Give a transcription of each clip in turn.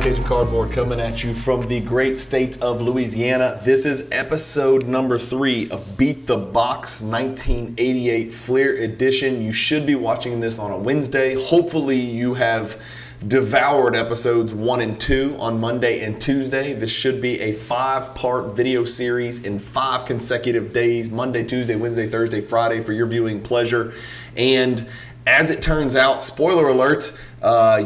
Cajun Cardboard coming at you from the great state of Louisiana. This is episode number 3 of Beat the Box 1988 Fleer Edition. You should be watching this on a Wednesday. Hopefully you have devoured episodes 1 and 2 on Monday and Tuesday. This should be a 5-part video series in 5 consecutive days, Monday, Tuesday, Wednesday, Thursday, Friday, for your viewing pleasure. And as it turns out, spoiler alert,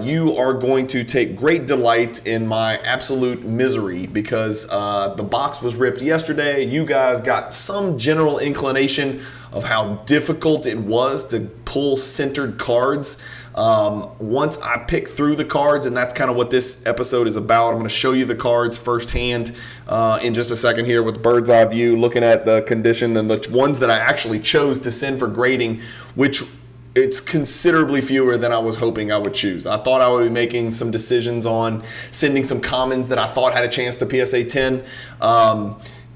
you are going to take great delight in my absolute misery because the box was ripped yesterday. You guys got some general inclination of how difficult it was to pull centered cards. Once I pick through the cards, and that's kind of what this episode is about. I'm going to show you the cards firsthand in just a second here with bird's eye view, looking at the condition and the ones that I actually chose to send for grading, which it's considerably fewer than I was hoping I would choose. I thought I would be making some decisions on sending some commons that I thought had a chance to PSA 10.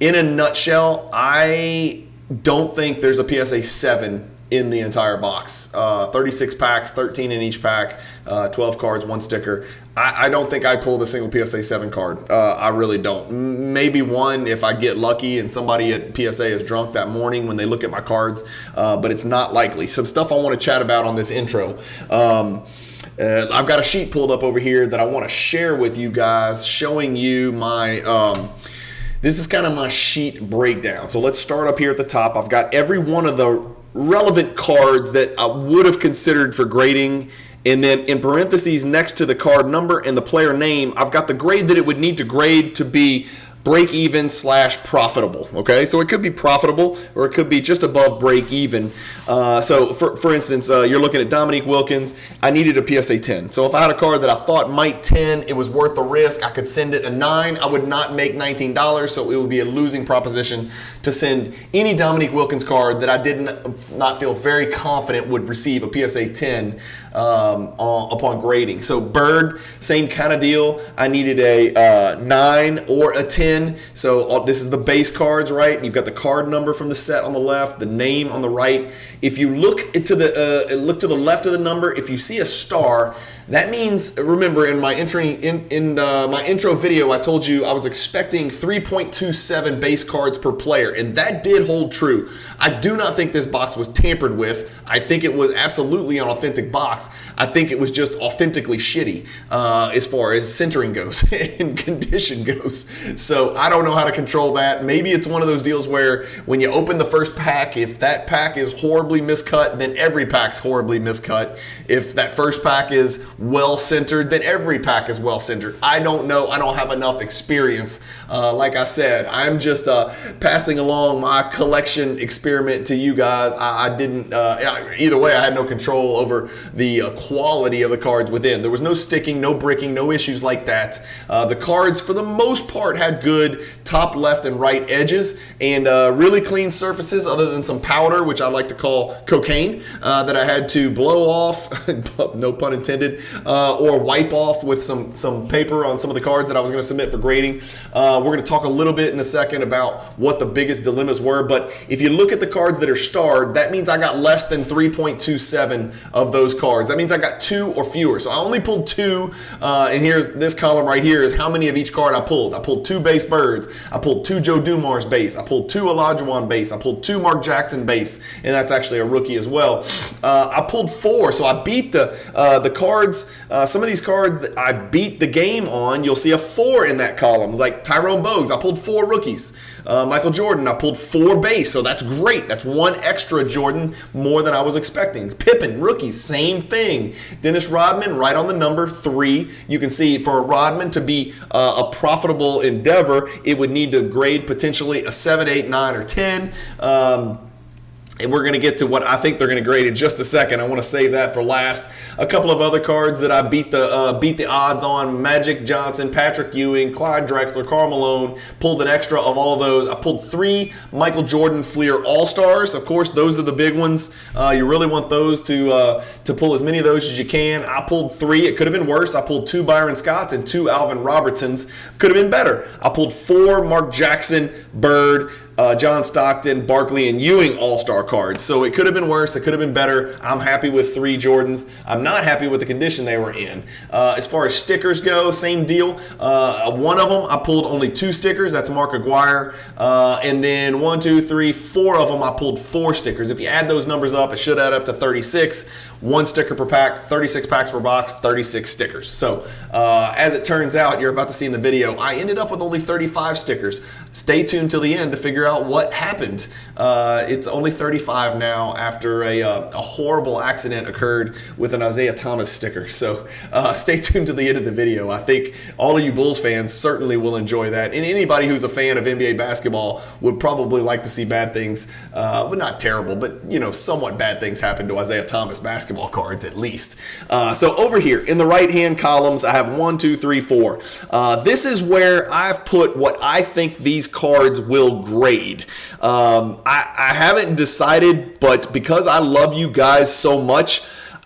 In a nutshell, I don't think there's a PSA 7 in the entire box. 36 packs, 13 in each pack, 12 cards, 1 sticker. I don't think I pulled a single PSA 7 card. I really don't. Maybe one if I get lucky and somebody at PSA is drunk that morning when they look at my cards, but it's not likely. Some stuff I want to chat about on this intro. I've got a sheet pulled up over here that I want to share with you guys, showing you my... this is kind of my sheet breakdown. So let's start up here at the top. I've got every one of the relevant cards that I would have considered for grading, and then in parentheses next to the card number and the player name, I've got the grade that it would need to grade to be break even / profitable. Okay, so it could be profitable or it could be just above break even. So for instance, you're looking at Dominique Wilkins. I needed a PSA 10. So if I had a card that I thought might 10, it was worth the risk. I could send it a 9. I would not make $19, so it would be a losing proposition to send any Dominique Wilkins card that I did not feel very confident would receive a PSA 10 upon grading. So Bird, same kind of deal. I needed a 9 or a 10. So this is the base cards, right? You've got the card number from the set on the left, the name on the right. If you look to the left of the number, if you see a star, that means, remember in my my intro video, I told you I was expecting 3.27 base cards per player, and that did hold true. I do not think this box was tampered with. I think it was absolutely an authentic box. I think it was just authentically shitty as far as centering goes and condition goes. So I don't know how to control that. Maybe it's one of those deals where when you open the first pack, if that pack is horribly miscut, then every pack's horribly miscut. If that first pack is well centered, then every pack is well centered. I don't know. I don't have enough experience. Like I said, I'm just passing along my collection experiment to you guys. I didn't, either way, I had no control over the quality of the cards within. There was no sticking, no bricking, no issues like that. The cards, for the most part, had good top, left, and right edges and really clean surfaces other than some powder, which I like to call cocaine, that I had to blow off, no pun intended, or wipe off with some paper on some of the cards that I was going to submit for grading. We're going to talk a little bit in a second about what the biggest dilemmas were, but if you look at the cards that are starred, that means I got less than 3.27 of those cards. That means I got 2 or fewer. So I only pulled 2, and here's this column right here is how many of each card I pulled. I pulled 2 base Birds. I pulled 2 Joe Dumars base. I pulled 2 Olajuwon base. I pulled 2 Mark Jackson base, and that's actually a rookie as well. I pulled 4, so I beat the cards. Some of these cards that I beat the game on, you'll see a 4 in that column. It's like Tyrone Bogues, I pulled 4 rookies. Michael Jordan, I pulled 4 base, so that's great. That's 1 extra Jordan, more than I was expecting. Pippen, rookies, same thing. Dennis Rodman, right on the number, 3. You can see for Rodman to be a profitable endeavor, it would need to grade potentially a 7, 8, 9, or 10. And we're going to get to what I think they're going to grade in just a second. I want to save that for last. A couple of other cards that I beat the odds on: Magic Johnson, Patrick Ewing, Clyde Drexler, Karl Malone. Pulled an extra of all of those. I pulled 3 Michael Jordan Fleer All-Stars. Of course, those are the big ones. You really want those to pull as many of those as you can. I pulled 3. It could have been worse. I pulled 2 Byron Scotts and 2 Alvin Robertsons. Could have been better. I pulled 4 Mark Jackson, Bird, John Stockton, Barkley, and Ewing All-Star cards. So it could have been worse. It could have been better. I'm happy with 3 Jordans. I'm not happy with the condition they were in. As far as stickers go, same deal. One of them, I pulled only 2 stickers. That's Mark Aguirre. And then 1, 2, 3, 4 of them, I pulled 4 stickers. If you add those numbers up, it should add up to 36. 1 sticker per pack, 36 packs per box, 36 stickers. So as it turns out, you're about to see in the video, I ended up with only 35 stickers. Stay tuned till the end to figure out what happened. It's only 35 now after a horrible accident occurred with an Isaiah Thomas sticker. So stay tuned to the end of the video. I think all of you Bulls fans certainly will enjoy that. And anybody who's a fan of NBA basketball would probably like to see bad things, but not terrible, but somewhat bad things happen to Isaiah Thomas basketball cards at least. So over here in the right-hand columns, I have 1, 2, 3, 4. This is where I've put what I think these cards will grade. I haven't decided, but because I love you guys so much,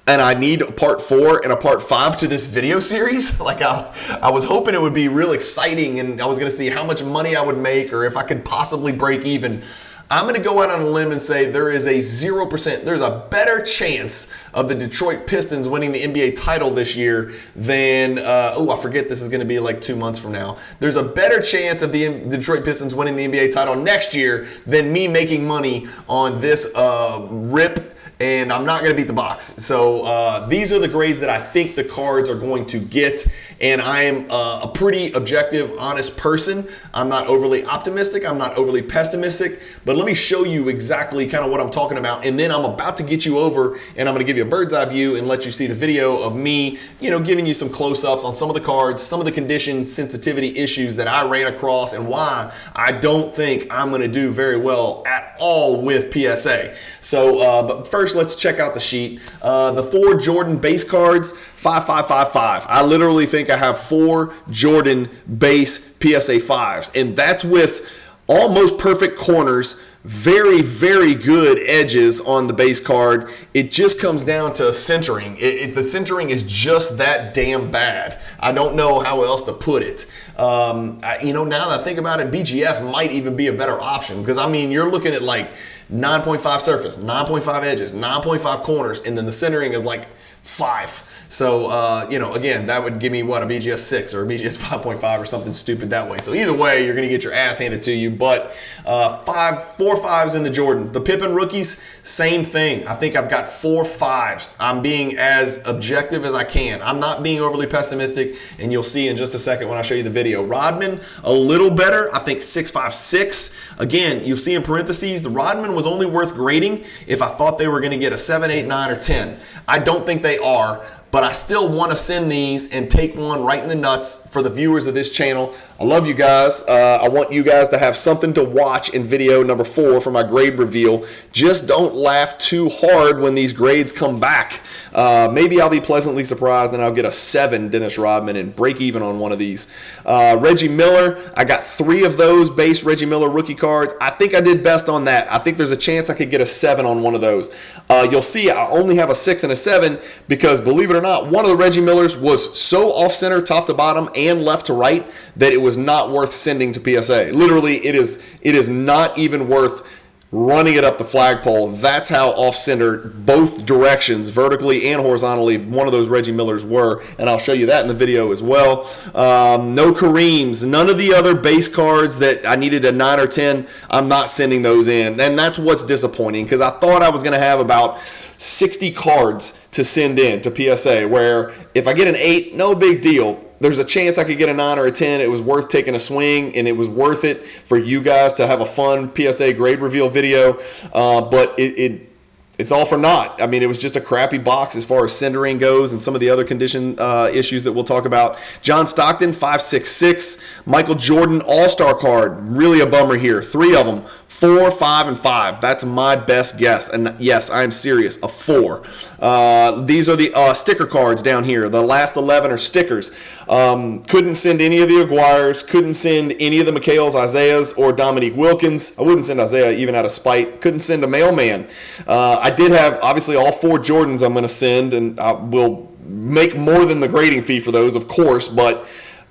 and I need a part 4 and a part 5 to this video series. Like I was hoping it would be real exciting and I was going to see how much money I would make or if I could possibly break even. I'm going to go out on a limb and say there is a 0%, there's a better chance of the Detroit Pistons winning the NBA title this year than, I forget this is going to be like 2 months from now. There's a better chance of the Detroit Pistons winning the NBA title next year than me making money on this rip. And I'm not going to beat the box. So these are the grades that I think the cards are going to get. And I am a pretty objective, honest person. I'm not overly optimistic. I'm not overly pessimistic. But let me show you exactly kind of what I'm talking about. And then I'm about to get you over and I'm going to give you a bird's eye view and let you see the video of me, giving you some close-ups on some of the cards, some of the condition sensitivity issues that I ran across and why I don't think I'm going to do very well at all with PSA. So, but first, let's check out the sheet. The 4 Jordan base cards, 5. I literally think I have 4 Jordan base PSA 5s, and that's with almost perfect corners, very, very good edges on the base card. It just comes down to centering. The centering is just that damn bad. I don't know how else to put it. Now that I think about it, BGS might even be a better option because, you're looking at like 9.5 surface, 9.5 edges, 9.5 corners, and then the centering is like 5. So, again, that would give me, a BGS 6 or a BGS 5.5 or something stupid that way. So either way, you're going to get your ass handed to you. But 4 5s in the Jordans. The Pippen rookies, same thing. I think I've got 4 5s. I'm being as objective as I can. I'm not being overly pessimistic, and you'll see in just a second when I show you the video. Rodman, a little better. I think 6 5 6. Again, you'll see in parentheses, the Rodman was only worth grading if I thought they were going to get a 7, 8, 9, or 10. I don't think they are. But I still want to send these and take one right in the nuts for the viewers of this channel. I love you guys. I want you guys to have something to watch in video number 4 for my grade reveal. Just don't laugh too hard when these grades come back. Maybe I'll be pleasantly surprised and I'll get a 7 Dennis Rodman and break even on one of these. Reggie Miller, I got 3 of those base Reggie Miller rookie cards. I think I did best on that. I think there's a chance I could get a 7 on one of those. You'll see I only have a 6 and a 7 because, believe it or not, one of the Reggie Millers was so off-center, top to bottom, and left to right that it was not worth sending to PSA. Literally, it is not even worth running it up the flagpole. That's how off-center both directions, vertically and horizontally, one of those Reggie Millers were, and I'll show you that in the video as well. No Kareems, none of the other base cards that I needed a 9 or 10, I'm not sending those in, and that's what's disappointing because I thought I was going to have about 60 cards to send in to PSA, where if I get an 8, no big deal. There's a chance I could get a 9 or a 10. It was worth taking a swing, and it was worth it for you guys to have a fun PSA grade reveal video. But it's all for naught. It was just a crappy box as far as centering goes and some of the other condition issues that we'll talk about. John Stockton, 5.66. Michael Jordan All-Star card, really a bummer here. 3 of them, 4, 5, and 5. That's my best guess. And yes, I'm serious, a 4. These are the sticker cards down here. The last 11 are stickers. Couldn't send any of the Aguirres. Couldn't send any of the Mikhails, Isaiahs, or Dominique Wilkins. I wouldn't send Isaiah even out of spite. Couldn't send a mailman. I did have, obviously, all 4 Jordans I'm going to send, and I will make more than the grading fee for those, of course, but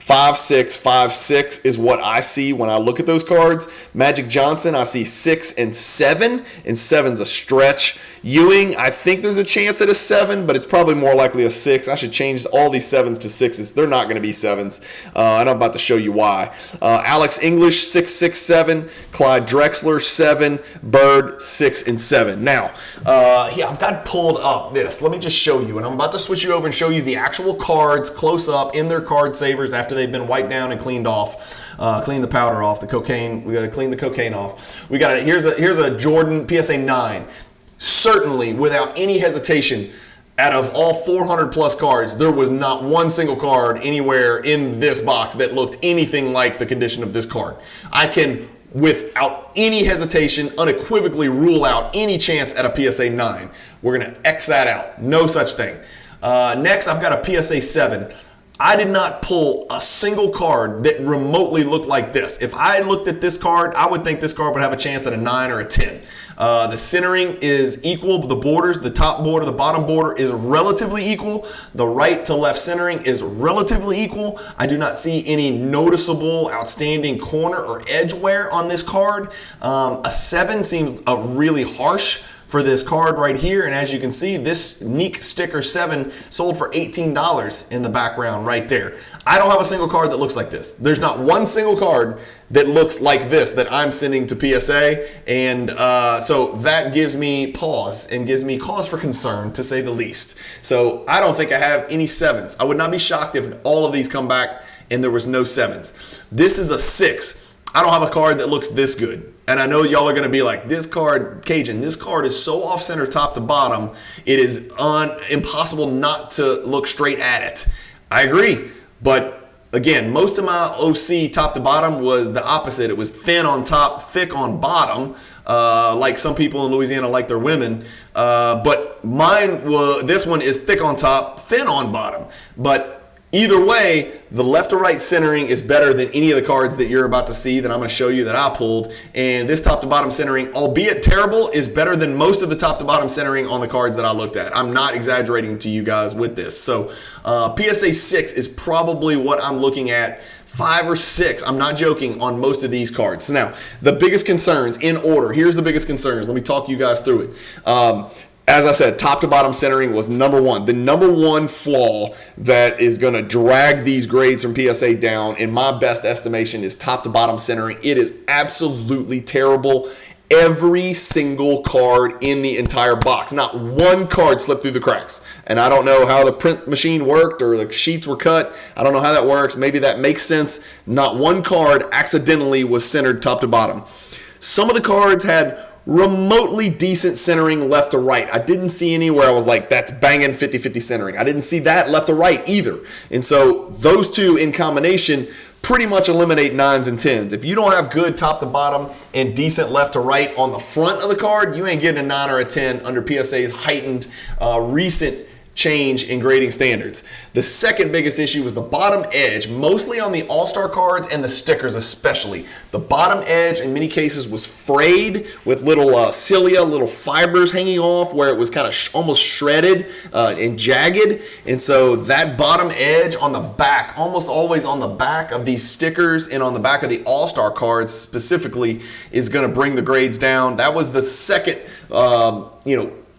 5-6, 5-6 is what I see when I look at those cards. Magic Johnson, I see 6 and 7, and 7's a stretch. Ewing, I think there's a chance at a 7, but it's probably more likely a 6. I should change all these 7s to 6s. They're not going to be 7s, and I'm about to show you why. Alex English, 6, 6, 7. Clyde Drexler, 7. Bird, 6 and 7. Now, I've got pulled up this. Let me just show you, and I'm about to switch you over and show you the actual cards close up in their card savers after they've been wiped down and cleaned off. Clean the powder off, the cocaine. We got to clean the cocaine off. We got here's a Jordan PSA 9. Certainly, without any hesitation, out of all 400 plus cards, there was not one single card anywhere in this box that looked anything like the condition of this card. I can, without any hesitation, unequivocally rule out any chance at a PSA 9. We're going to X that out. No such thing. Next, I've got a PSA 7. I did not pull a single card that remotely looked like this. If I looked at this card, I would think this card would have a chance at a 9 or a 10. The centering is equal. The borders, the top border, the bottom border is relatively equal. The right to left centering is relatively equal. I do not see any noticeable outstanding corner or edge wear on this card. A 7 seems really harsh for this card right here, and as you can see, this Neek Sticker 7 sold for $18 in the background right there. I don't have a single card that looks like this. There's not one single card that looks like this that I'm sending to PSA, and so that gives me pause and gives me cause for concern, to say the least. So I don't think I have any 7s. I would not be shocked if all of these come back and there was no 7s. This is a 6. I don't have a card that looks this good. And I know y'all are going to be like, this card, Cajun, this card is so off center top to bottom, it is impossible not to look straight at it. I agree. But again, most of my OC top to bottom was the opposite. It was thin on top, thick on bottom, like some people in Louisiana like their women. But mine was, this one is thick on top, thin on bottom. But either way, the left to right centering is better than any of the cards that you're about to see that I'm going to show you that I pulled. And this top to bottom centering, albeit terrible, is better than most of the top to bottom centering on the cards that I looked at. I'm not exaggerating to you guys with this. So PSA 6 is probably what I'm looking at. 5 or 6, I'm not joking, on most of these cards. So now, the biggest concerns in order. Here's the biggest concerns. Let me talk you guys through it. As I said, top to bottom centering was number one. The number one flaw that is going to drag these grades from PSA down, in my best estimation, is top to bottom centering. It is absolutely terrible. Every single card in the entire box, not one card slipped through the cracks. And I don't know how the print machine worked or the sheets were cut. I don't know how that works. Maybe that makes sense. Not one card accidentally was centered top to bottom. Some of the cards had remotely decent centering left to right. I didn't see anywhere I was like, that's banging 50-50 centering. I didn't see that left to right either. And so those two in combination pretty much eliminate 9s and 10s. If you don't have good top to bottom and decent left to right on the front of the card, you ain't getting a 9 or a 10 under PSA's heightened recent change in grading standards. The second biggest issue was the bottom edge, mostly on the All-Star cards and the stickers especially. The bottom edge in many cases was frayed with little cilia, little fibers hanging off where it was kind of almost shredded and jagged. And so that bottom edge on the back, almost always on the back of these stickers and on the back of the All-Star cards specifically, is going to bring the grades down. That was the second,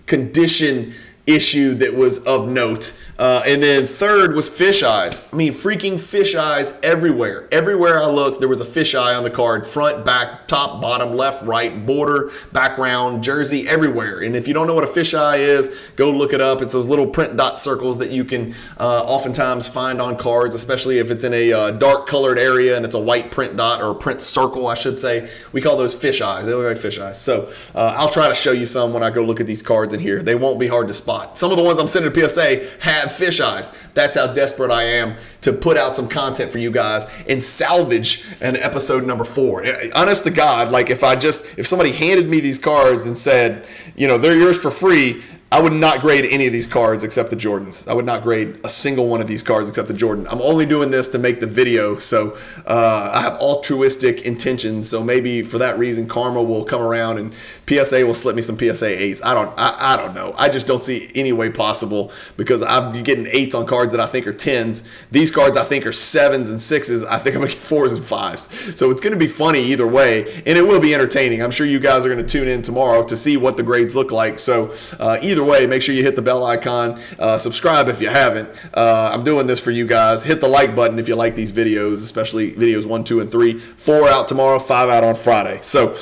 condition issue that was of note. And then third was fish eyes. I mean, freaking fish eyes everywhere. Everywhere I looked, there was a fish eye on the card. Front, back, top, bottom, left, right, border, background, jersey, everywhere. And if you don't know what a fish eye is, go look it up. It's those little print dot circles that you can oftentimes find on cards, especially if it's in a dark colored area and it's a white print dot or a print circle, I should say. We call those fish eyes. They look like fish eyes. So I'll try to show you some when I go look at these cards in here. They won't be hard to spot. Some of the ones I'm sending to PSA have fish eyes. That's how desperate I am to put out some content for you guys and salvage an episode number 4. Honest to God, like if somebody handed me these cards and said, they're yours for free, I would not grade any of these cards except the Jordans. I would not grade a single one of these cards except the Jordan. I'm only doing this to make the video, so I have altruistic intentions. So maybe for that reason, karma will come around and PSA will slip me some PSA 8s. I don't know. I just don't see any way possible because I'm getting 8s on cards that I think are 10s. These cards I think are 7s and 6s. I think I'm going to get 4s and 5s. So it's going to be funny either way, and it will be entertaining. I'm sure you guys are going to tune in tomorrow to see what the grades look like. So either way, make sure you hit the bell icon. Subscribe if you haven't. I'm doing this for you guys. Hit the like button if you like these videos, especially videos 1, 2, and 3. 4 out tomorrow, 5 out on Friday. So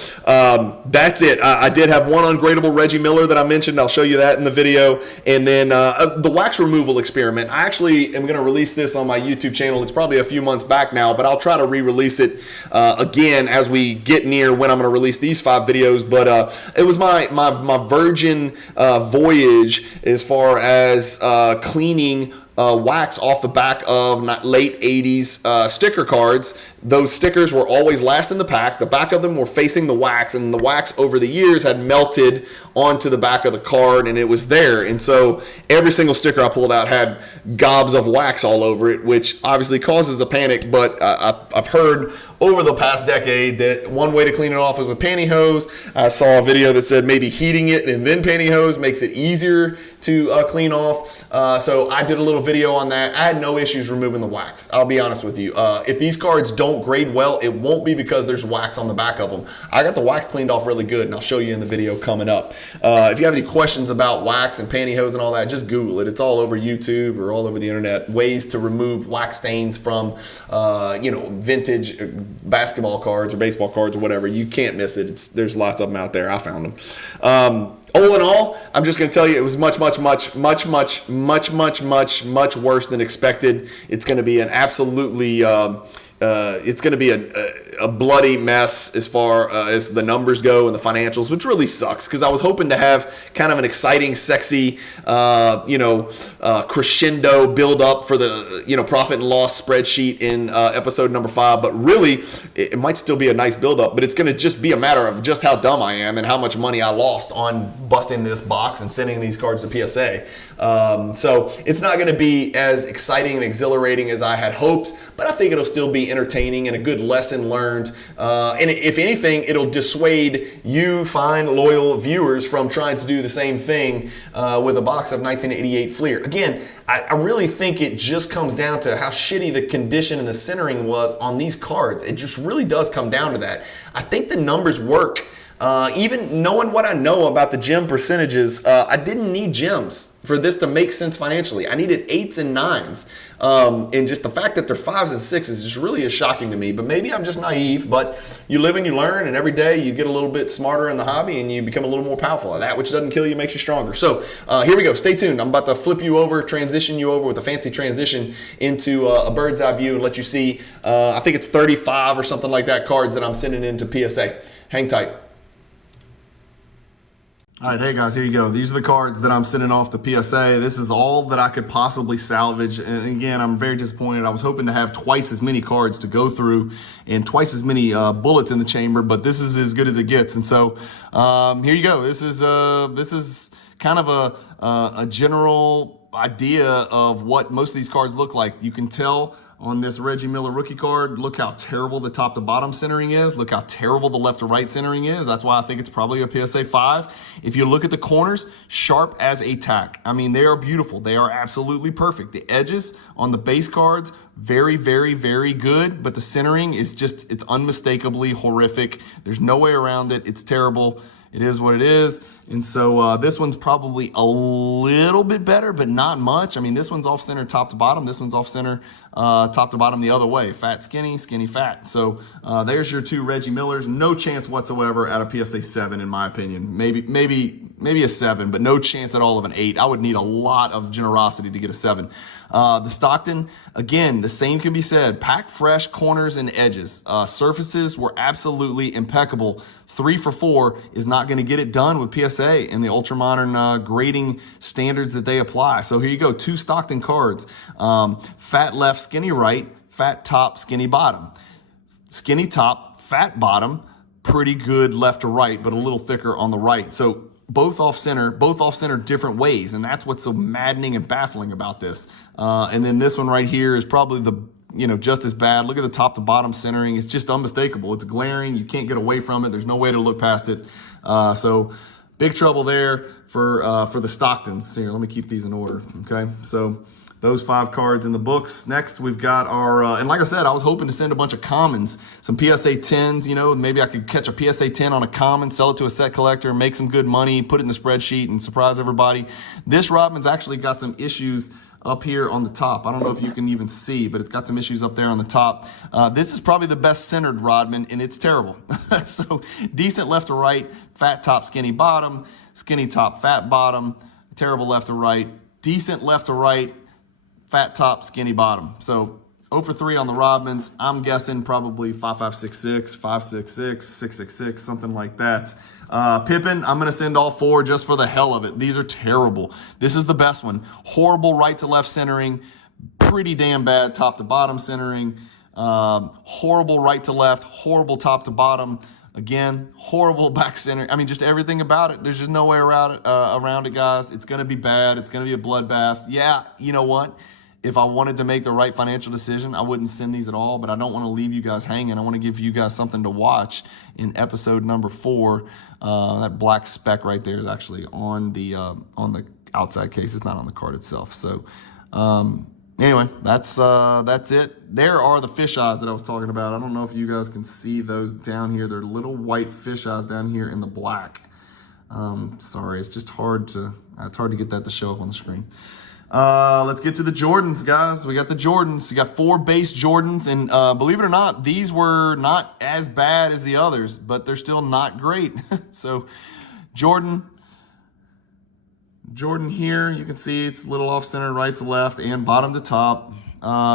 that's it. I did have one ungradable Reggie Miller that I mentioned. I'll show you that in the video. And then the wax removal experiment. I actually am going to release this on my YouTube channel. It's probably a few months back now, but I'll try to re-release it again as we get near when I'm going to release these 5 videos. But it was my virgin voyage as far as cleaning wax off the back of late 80s sticker cards. Those stickers were always last in the pack. The back of them were facing the wax, and the wax over the years had melted onto the back of the card, and it was there. And so every single sticker I pulled out had gobs of wax all over it, which obviously causes a panic. But I've heard over the past decade that one way to clean it off is with pantyhose. I saw a video that said maybe heating it and then pantyhose makes it easier to clean off. So I did a little video on that. I had no issues removing the wax. I'll be honest with you. If these cards don't grade well, it won't be because there's wax on the back of them. I got the wax cleaned off really good, and I'll show you in the video coming up. If you have any questions about wax and pantyhose and all that, just Google it. It's all over YouTube or all over the internet. Ways to remove wax stains from, vintage basketball cards or baseball cards or whatever. You can't miss it. There's lots of them out there. I found them. All in all, I'm just going to tell you it was much worse than expected. It's going to be an absolutely it's going to be a bloody mess as far as the numbers go and the financials, which really sucks because I was hoping to have kind of an exciting, sexy, crescendo build up for the, profit and loss spreadsheet in episode number 5. But really, it might still be a nice build up, but it's going to just be a matter of just how dumb I am and how much money I lost on busting this box and sending these cards to PSA. So it's not going to be as exciting and exhilarating as I had hoped, but I think it'll still be entertaining and a good lesson learned. And if anything, it'll dissuade you fine, loyal viewers from trying to do the same thing with a box of 1988 Fleer. Again, I really think it just comes down to how shitty the condition and the centering was on these cards. It just really does come down to that. I think the numbers work. Even knowing what I know about the gem percentages, I didn't need gems for this to make sense financially. I needed 8s and 9s. And just the fact that they're 5s and 6s just really is shocking to me. But maybe I'm just naive, but you live and you learn, and every day you get a little bit smarter in the hobby and you become a little more powerful. That which doesn't kill you makes you stronger. So here we go. Stay tuned. I'm about to transition you over with a fancy transition into a bird's eye view and let you see, I think it's 35 or something like that cards that I'm sending into PSA. Hang tight. All right, hey guys, here you go. These are the cards that I'm sending off to PSA. This is all that I could possibly salvage. And again, I'm very disappointed. I was hoping to have twice as many cards to go through and twice as many bullets in the chamber, but this is as good as it gets. And so here you go. This is kind of a general idea of what most of these cards look like. You can tell on this Reggie Miller rookie card, look how terrible the top to bottom centering is. Look how terrible the left to right centering is. That's why I think it's probably a PSA 5. If you look at the corners, sharp as a tack. I mean, they are beautiful. They are absolutely perfect. The edges on the base cards, very, very, very good, but the centering is just, it's unmistakably horrific. There's no way around it. It's terrible. It is what it is. And so this one's probably a little bit better, but not much. I mean, this one's off center top to bottom. This one's off center top to bottom the other way. Fat, skinny, skinny, fat. So there's your 2 Reggie Millers. No chance whatsoever at a PSA 7, in my opinion. Maybe a 7, but no chance at all of an 8. I would need a lot of generosity to get a 7. The Stockton, again, the same can be said. Packed fresh corners and edges. Surfaces were absolutely impeccable. 3 for 4 is not going to get it done with PSA and the ultra-modern grading standards that they apply. So here you go, 2 Stockton cards. Fat left, skinny right, fat top, skinny bottom. Skinny top, fat bottom, pretty good left to right, but a little thicker on the right. So both off center different ways, and that's what's so maddening and baffling about this. And then this one right here is probably just as bad. Look at the top to bottom centering. It's just unmistakable. It's glaring. You can't get away from it. There's no way to look past it. So big trouble there for the Stocktons. Here, let me keep these in order. Okay, so those 5 cards in the books. Next, we've got our, and like I said, I was hoping to send a bunch of commons, some PSA 10s, maybe I could catch a PSA 10 on a common, sell it to a set collector, make some good money, put it in the spreadsheet and surprise everybody. This Rodman's actually got some issues up here on the top. I don't know if you can even see, but it's got some issues up there on the top. This is probably the best centered Rodman, and it's terrible. So decent left to right, fat top, skinny bottom, skinny top, fat bottom, terrible left to right, decent left to right, fat top, skinny bottom. So 0 for 3 on the Rodmans. I'm guessing probably 5.566, 5.66, 6.66, something like that. Pippen, I'm going to send all 4 just for the hell of it. These are terrible. This is the best one. Horrible right to left centering. Pretty damn bad top to bottom centering. Horrible right to left. Horrible top to bottom. Again, horrible back center. I mean, just everything about it. There's just no way around it, guys. It's going to be bad. It's going to be a bloodbath. Yeah, you know what? If I wanted to make the right financial decision, I wouldn't send these at all, but I don't want to leave you guys hanging. I want to give you guys something to watch in episode number 4. That black speck right there is actually on the outside case. It's not on the card itself. So anyway, that's it. There are the fisheyes that I was talking about. I don't know if you guys can see those down here. They're little white fisheyes down here in the black. Sorry, it's just hard to get that to show up on the screen. Let's get to the Jordans, guys. We got the Jordans. You got 4 base Jordans, and believe it or not, these were not as bad as the others, but they're still not great. So Jordan here, you can see it's a little off center, right to left and bottom to top.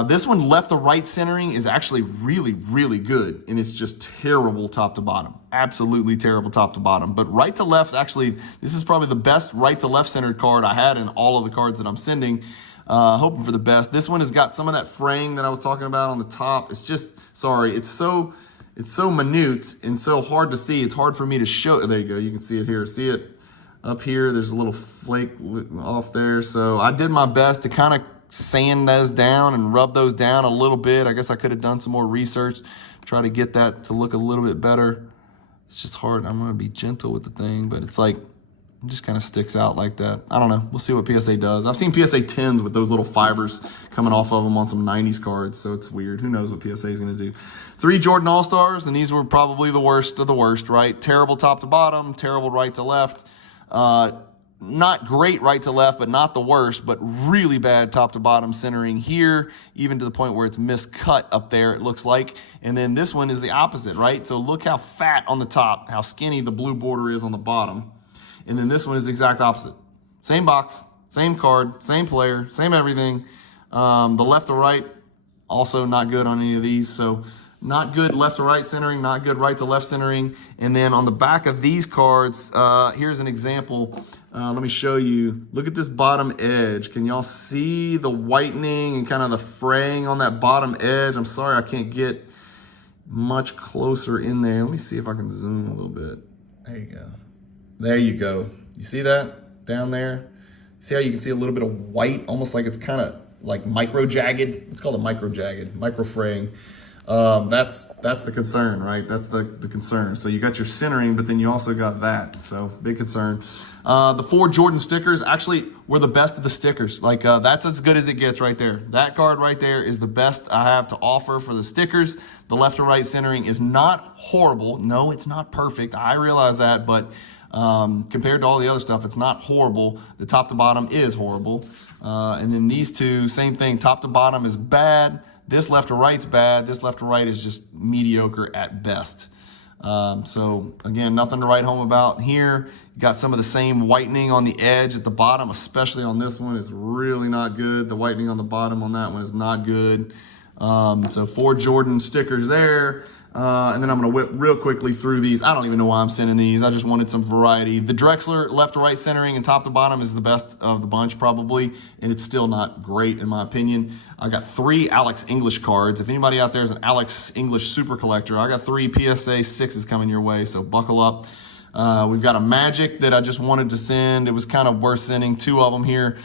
This one, left to right centering, is actually really, really good, and it's just terrible top to bottom. Absolutely terrible top to bottom. But right to left's actually, this is probably the best right to left centered card I had in all of the cards that I'm sending. Hoping for the best. This one has got some of that fraying that I was talking about on the top. It's just, sorry, it's so minute and so hard to see. It's hard for me to show. There you go. You can see it here. See it up here. There's a little flake off there. So I did my best to kind of sand those down and rub those down a little bit. I guess I could have done some more research, try to get that to look a little bit better. It's just hard. I'm going to be gentle with the thing, but it's like, it just kind of sticks out like that. I don't know. We'll see what PSA does. I've seen PSA 10s with those little fibers coming off of them on some 90s cards, so it's weird. Who knows what PSA is going to do. 3 Jordan All-Stars, and these were probably the worst of the worst, right? Terrible top to bottom, terrible right to left. Not great right to left, but not the worst, but really bad top to bottom centering here, even to the point where it's miscut up there, it looks like. And then this one is the opposite, right? So look how fat on the top, how skinny the blue border is on the bottom. And then this one is the exact opposite. Same box, same card, same player, same everything. The left to right, also not good on any of these. So not good left to right centering, not good right to left centering. And then on the back of these cards, here's an example. Let me show you. Look at this bottom edge. Can y'all see the whitening and kind of the fraying on that bottom edge? I'm sorry I can't get much closer in there. Let me see if I can zoom a little bit. There you go. There you go. You see that down there? See how you can see a little bit of white, almost like it's kind of like micro jagged. It's called a micro jagged, micro fraying. That's the concern, right? That's the concern. So you got your centering, but then you also got that. So big concern. The 4 Jordan stickers actually were the best of the stickers. Like that's as good as it gets right there. That card right there is the best I have to offer for the stickers. The left to right centering is not horrible. No, it's not perfect. I realize that, but compared to all the other stuff, it's not horrible. The top to bottom is horrible. And then these two, same thing. Top to bottom is bad. This left to right's bad. This left to right is just mediocre at best. So again, nothing to write home about here. You got some of the same whitening on the edge at the bottom, especially on this one. It's really not good. The whitening on the bottom on that one is not good. So 4 Jordan stickers there. And then I'm going to whip real quickly through these. I don't even know why I'm sending these. I just wanted some variety. The Drexler left to right centering and top to bottom is the best of the bunch probably, and it's still not great in my opinion. I got 3 Alex English cards. If anybody out there is an Alex English super collector, I got 3 PSA 6s coming your way, so buckle up. We've got a Magic that I just wanted to send. It was kind of worth sending 2 of them here.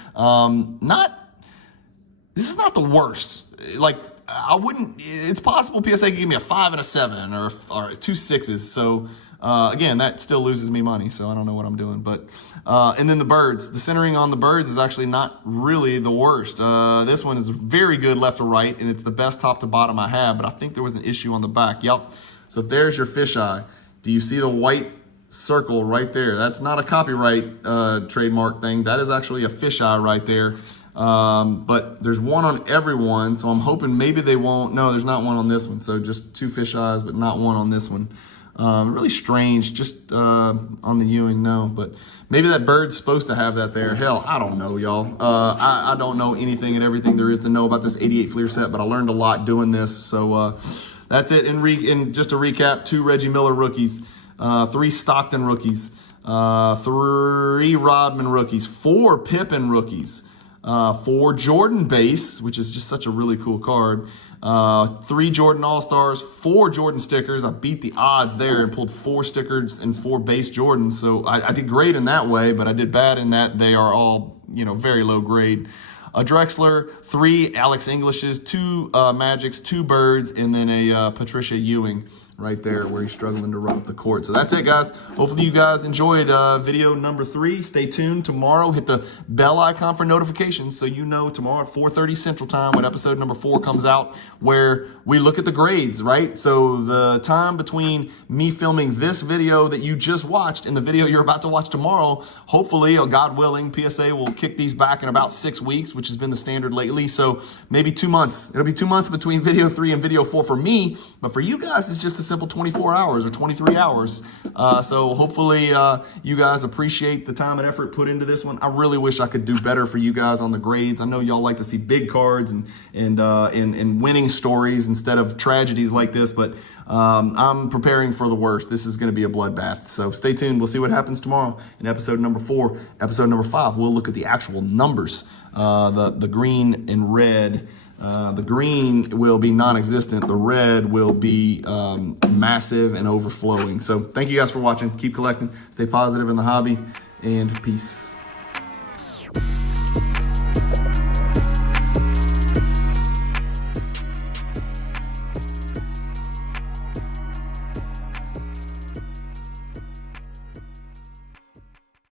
This is not the worst. Like, I wouldn't, it's possible PSA could give me a 5 and a 7 or 2 6s. So, again, that still loses me money, so I don't know what I'm doing. But, and then the birds. The centering on the birds is actually not really the worst. This one is very good left to right, and it's the best top to bottom I have, but I think there was an issue on the back. Yep. So there's your fisheye. Do you see the white circle right there? That's not a copyright trademark thing. That is actually a fisheye right there. But there's one on every one, so I'm hoping maybe they won't. No, there's not one on this one, so just 2 fisheyes, but not one on this one. Really strange, just on the Ewing, no, but maybe that bird's supposed to have that there. Hell, I don't know, y'all. I don't know anything and everything there is to know about this 88 Fleer set, but I learned a lot doing this, so that's it. And just to recap, 2 Reggie Miller rookies, 3 Stockton rookies, 3 Rodman rookies, 4 Pippen rookies, 4 Jordan base, which is just such a really cool card, 3 Jordan All-Stars, 4 Jordan stickers. I beat the odds there and pulled 4 stickers and 4 base Jordans. So I did great in that way, but I did bad in that they are all, very low grade. A Drexler, 3 Alex Englishes, 2 Magics, 2 Birds, and then a Patricia Ewing right there where he's struggling to run up the court. So that's it, guys. Hopefully you guys enjoyed video number 3. Stay tuned tomorrow. Hit the bell icon for notifications so you know tomorrow at 4:30 Central Time when episode number 4 comes out, where we look at the grades, right? So the time between me filming this video that you just watched and the video you're about to watch tomorrow, hopefully, or God willing, PSA will kick these back in about 6 weeks, which has been the standard lately. So maybe 2 months. It'll be 2 months between video 3 and video 4 for me, but for you guys, it's just a simple 24 hours or 23 hours. So hopefully you guys appreciate the time and effort put into this one. I really wish I could do better for you guys on the grades. I know y'all like to see big cards and winning stories instead of tragedies like this, but I'm preparing for the worst. This is going to be a bloodbath. So stay tuned. We'll see what happens tomorrow in episode number 4. Episode number 5, we'll look at the actual numbers, the green and red. The green will be non-existent. The red will be massive and overflowing. So thank you guys for watching. Keep collecting. Stay positive in the hobby. And peace.